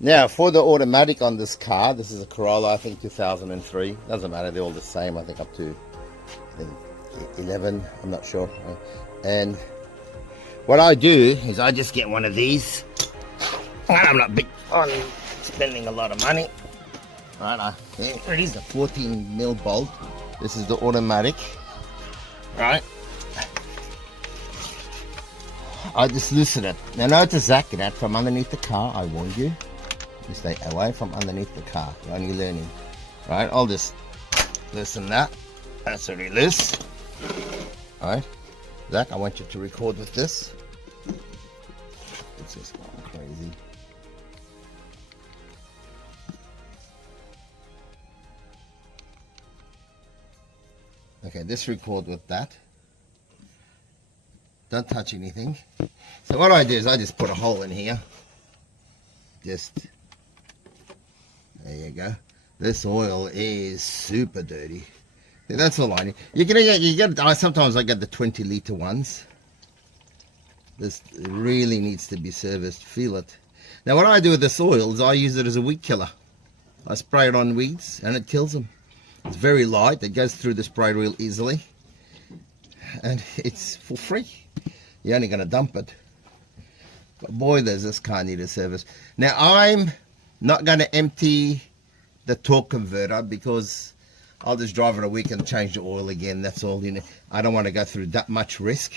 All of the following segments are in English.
Now for the automatic on this car, this is a Corolla, I think 2003. Doesn't matter, they're all the same. I think up to 11, I'm not sure. And what I do is I just get one of these. I'm not big on spending a lot of money. Right, it is a 14mm bolt. This is the automatic. Right, I just loosen it. Now notice Zach, that from underneath the car, I warned you. You stay away from underneath the car. You're only learning. Right, I'll just loosen that. That's already loose. Alright, Zach, I want you to record with this. It's just going crazy. Okay, just record with that. Don't touch anything. So what I do is I just put a hole in here. Just, there you go. This oil is super dirty. That's all I need. Sometimes I get the 20-litre ones. This really needs to be serviced. Feel it. Now what I do with this oil is I use it as a weed killer. I spray it on weeds and it kills them. It's very light. It goes through the spray real easily. And it's for free. You're only going to dump it. But boy, does this car need a service. Now, I'm not going to empty the torque converter because I'll just drive it a week and change the oil again. That's all. You know, I don't want to go through that much risk.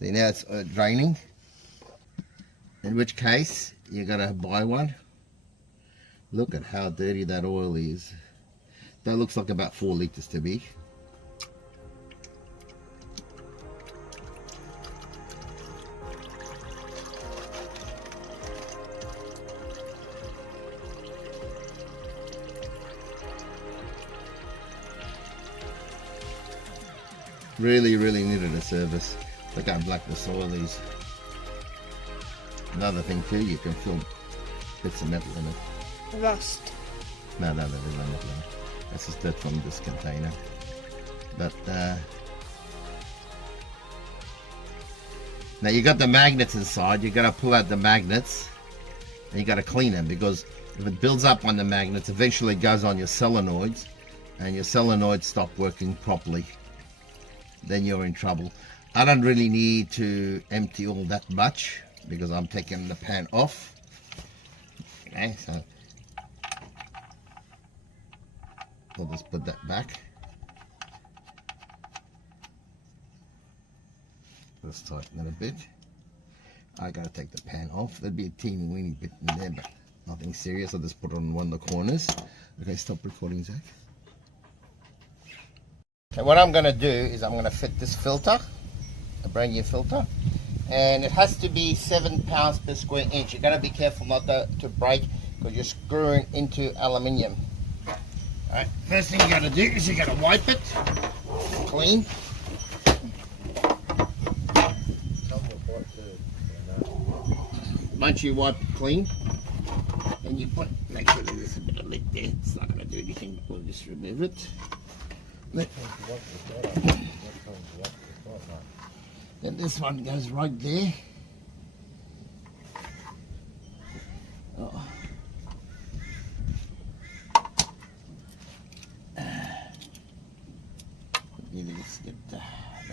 See, now it's draining. In which case, you're going to buy one. Look at how dirty that oil is. That looks like about 4 litres to me. Really needed a service. Look how black the soil is. Another thing too, you can feel bits of metal in it. Rust. No, there's no metal in it. That's just dirt from this container. But now you got the magnets inside. You got to pull out the magnets and you got to clean them, because if it builds up on the magnets, eventually it goes on your solenoids, and your solenoids stop working properly. Then you're in trouble. I don't really need to empty all that much because I'm taking the pan off. Okay, so I'll just put that back. Let's tighten it a bit. I gotta take the pan off. There'd be a teeny weeny bit in there, but nothing serious. I'll just put it on one of the corners. Okay, stop recording, Zach. Okay, what I'm gonna do is I'm gonna fit this filter, a brand new filter, and it has to be 7 pounds per square inch. You gotta be careful not to break, because you're screwing into aluminium. Alright, first thing you gotta do is you gotta wipe it clean. Once you wipe it clean, and you make sure there's a bit of lid there. It's not gonna do anything, but we'll just remove it. Then this one goes right there. Oh. Let's get that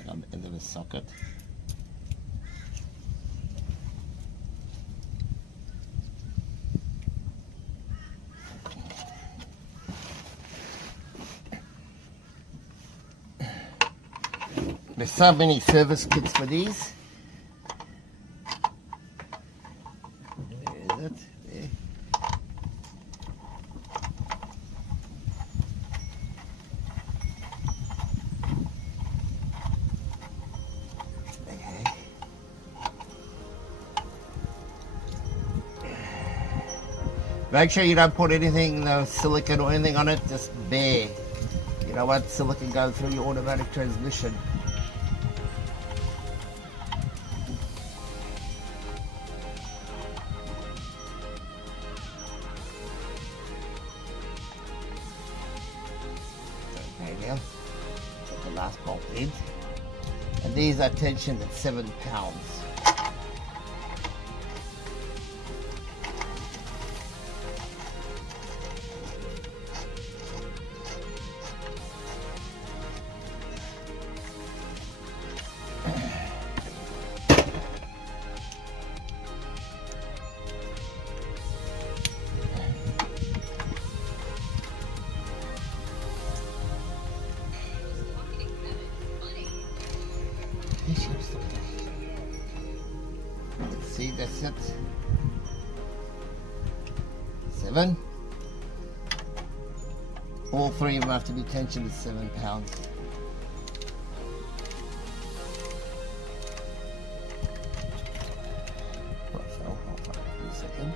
on the end of the socket. There's so many service kits for these. There is it. There. Okay. Make sure you don't put anything, no silicone or anything on it, just bare. You know what? Silicone goes through your automatic transmission. Okay, now put the last bolt in, and these are tensioned at 7 pounds. think that's it. 7. All 3 of them have to be tensioned at 7 pounds. What fell? Hold on a second.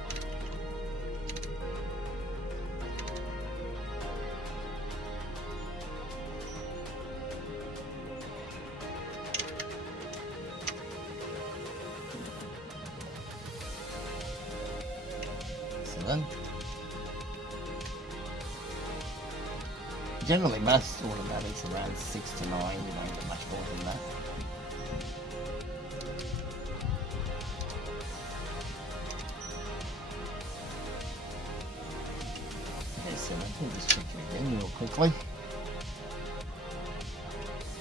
Generally, most automatics around 6 to 9. You don't get much more than that. Okay, 7. We'll just check it again real quickly.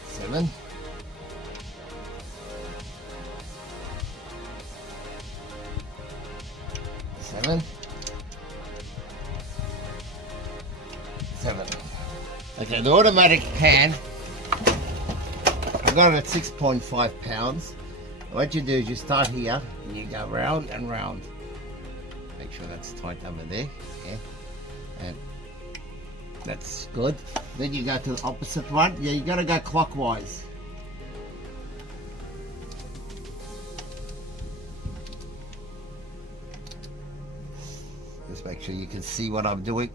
7. 7. 7. Okay, the automatic can, I've got it at 6.5 pounds. What you do is you start here and you go round and round. Make sure that's tight over there. Okay. And that's good. Then you go to the opposite one. Yeah, you got to go clockwise. Just make sure you can see what I'm doing.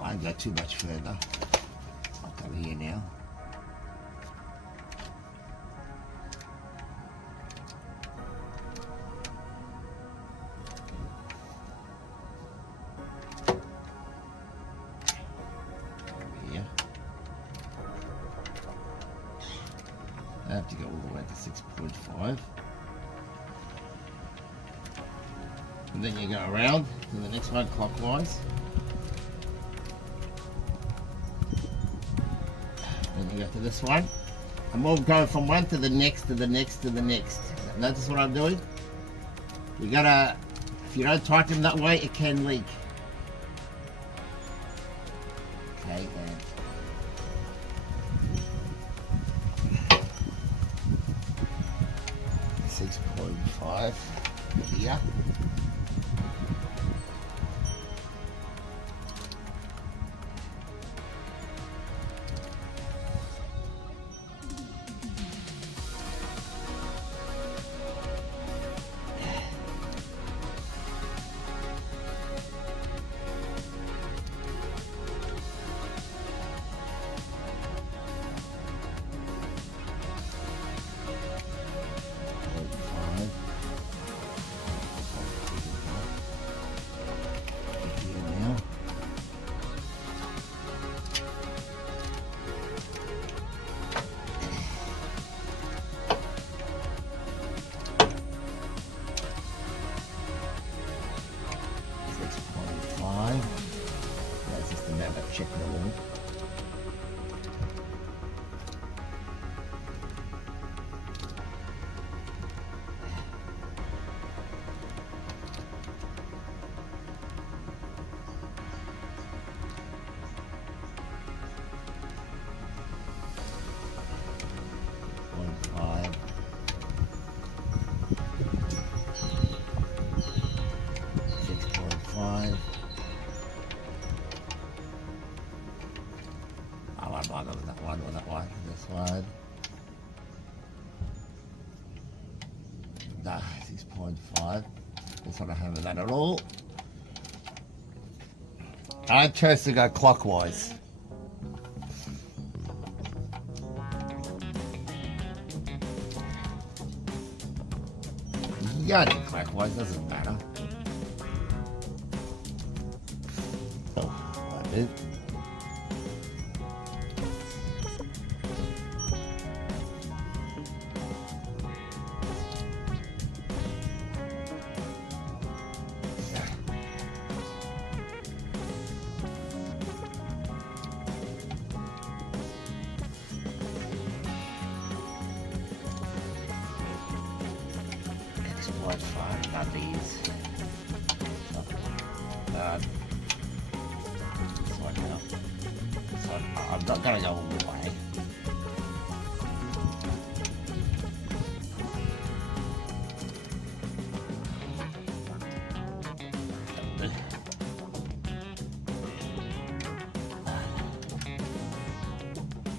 I won't go too much further. I'll come here now. Here. I have to go all the way to 6.5. And then you go around to the next one clockwise. Then you go to this one. And we'll go from one to the next, to the next, to the next. Notice what I'm doing? You gotta, if you don't tighten that way, it can leak. Okay, then. .5 here. That's just the map I've checked them all. This one. Nah, 6.5. That's not a hammer that at all. I chose to go clockwise. Yeah, I do clockwise, doesn't matter. Oh, I did. 6.5 about these. This one now. This one, I'm not gonna go all the way.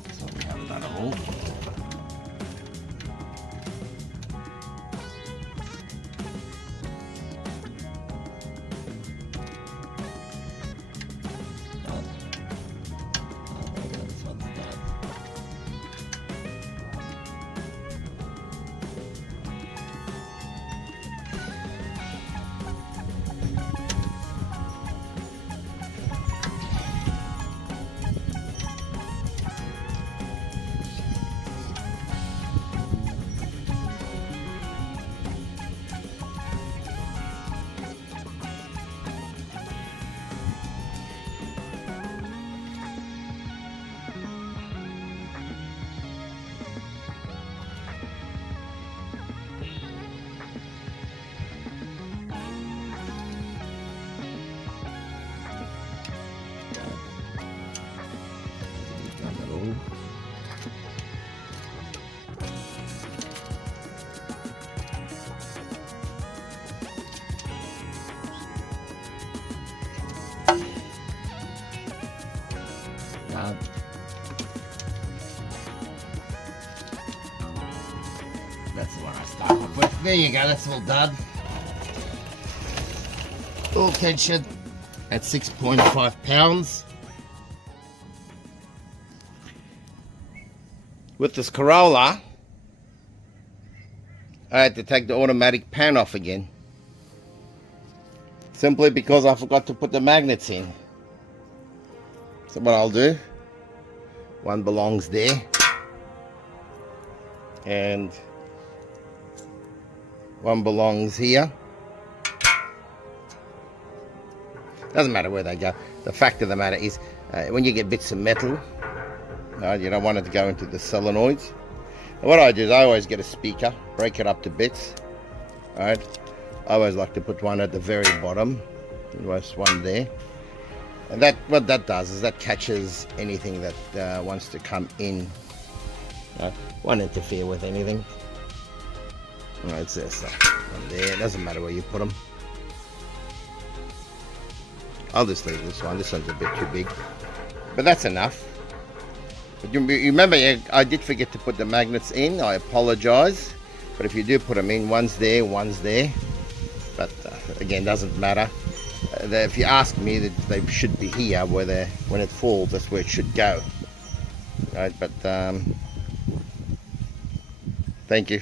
This one comes out of all. That's the one I start off with. There you go, that's all done. All tension at 6.5 pounds. With this Corolla, I had to take the automatic pan off again. Simply because I forgot to put the magnets in. So what I'll do, one belongs there, and one belongs here. Doesn't matter where they go. The fact of the matter is, when you get bits of metal, you don't want it to go into the solenoids. And what I do is I always get a speaker, break it up to bits. Alright, I always like to put one at the very bottom, almost one there. And that, what that does is that catches anything that wants to come in. Won't interfere with anything. Alright, it's there, so one there. It doesn't matter where you put them. I'll just leave this one. This one's a bit too big, but that's enough. But you remember, I did forget to put the magnets in. I apologize, but if you do put them in, one's there, one's there. But again, doesn't matter. If you ask me, they should be here where when it falls, that's where it should go. Right, but thank you.